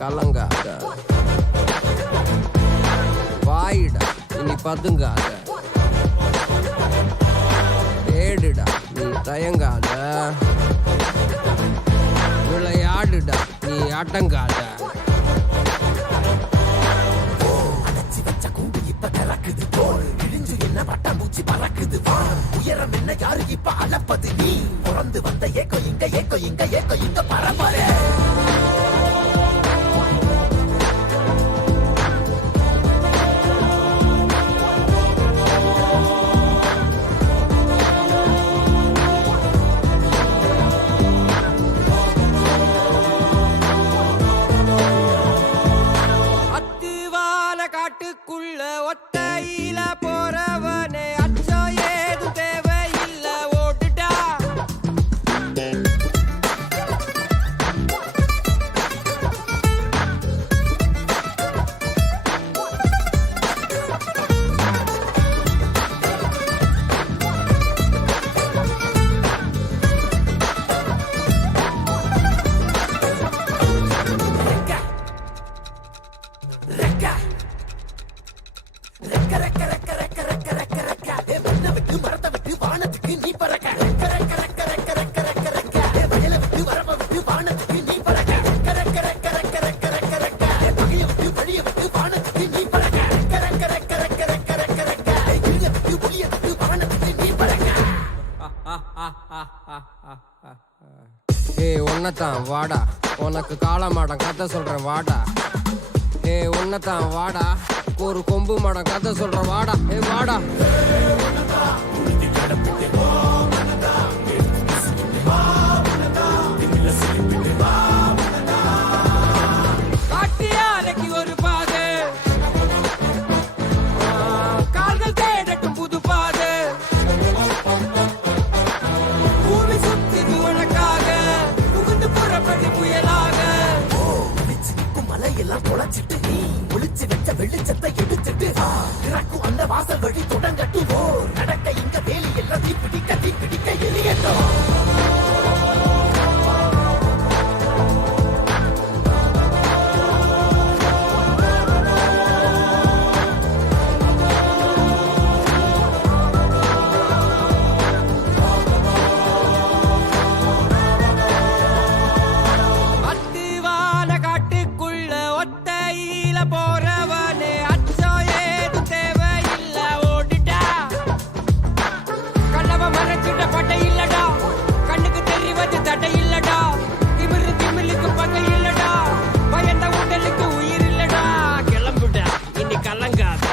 கலங்காத. வாயிடா இனி பதுங்காத. தேடுடா நீ தயங்காத. விளையாடுடா நீ அடங்காத. திறக்குது தோல் கிழிஞ்சு என்ன பட்டாம்பூச்சி பறக்குது வான் உயரம் என்ன யாரு இப்ப அளப்பது நீ பிறந்து வந்த ஏக்கோ இங்க ஏக்கோ இங்க ஏக்கோ இங்க பரம்பரை காட்டுக்குள்ள ஒத்தையில போறவனே அச்சம் ஏது தேவையில்ல ஓட்டுடா. உன்னதான் வாடா உனக்கு காளமாடம் கதை சொல்றேன் வாடா. உன்னதான் வாடா ஒரு கொம்பு மாடம் கதை சொல்றேன் வாடா. வாடா காட்டியாலைக்கு ஒரு பாதை கால்கள் தேடட்டும் புது பாதை. பூமி சுத்திது உனக்காக புகுந்து புறப்பட்டு புயலாக நிற்கும் மலையெல்லாம் தொலைச்சிட்டு நீ ஒளிச்சு வச்ச வெளிச்சத்தை எடுத்துட்டு இறக்கும் அந்த வாசல் வழி தொடங்கட்டு நடக்க இங்க வேலி எல்லாம் தீப்பிடிக்க எரியட்டும். போறவனே அச்சம் ஏது தேவையில்ல ஓடிட்டா. கண்ணவ மறைச்சிட்ட பட்டை இல்லடா கண்ணுக்கு தெரிவது தட்டை இல்லடா. திமிழுக்கு பகை இல்லடா பயந்த உடலுக்கு உயிர் இல்லடா. கிளம்புடா இனி கலங்காத.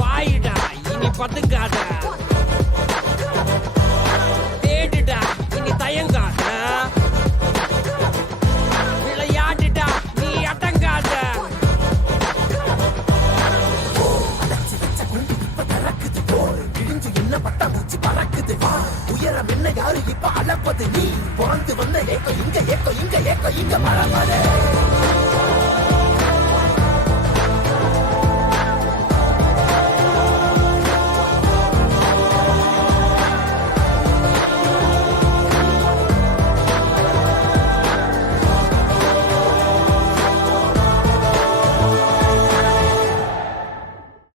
வாயிடா இனி பதுங்காத. தேடுடா இனி தயங்காத. உயரம் என்ன யாரு இப்ப அளப்பது நீ பிறந்து வந்த ஏக்கோ இங்க ஏக்கோ இங்க ஏக்கோ இங்க பரம்பரை.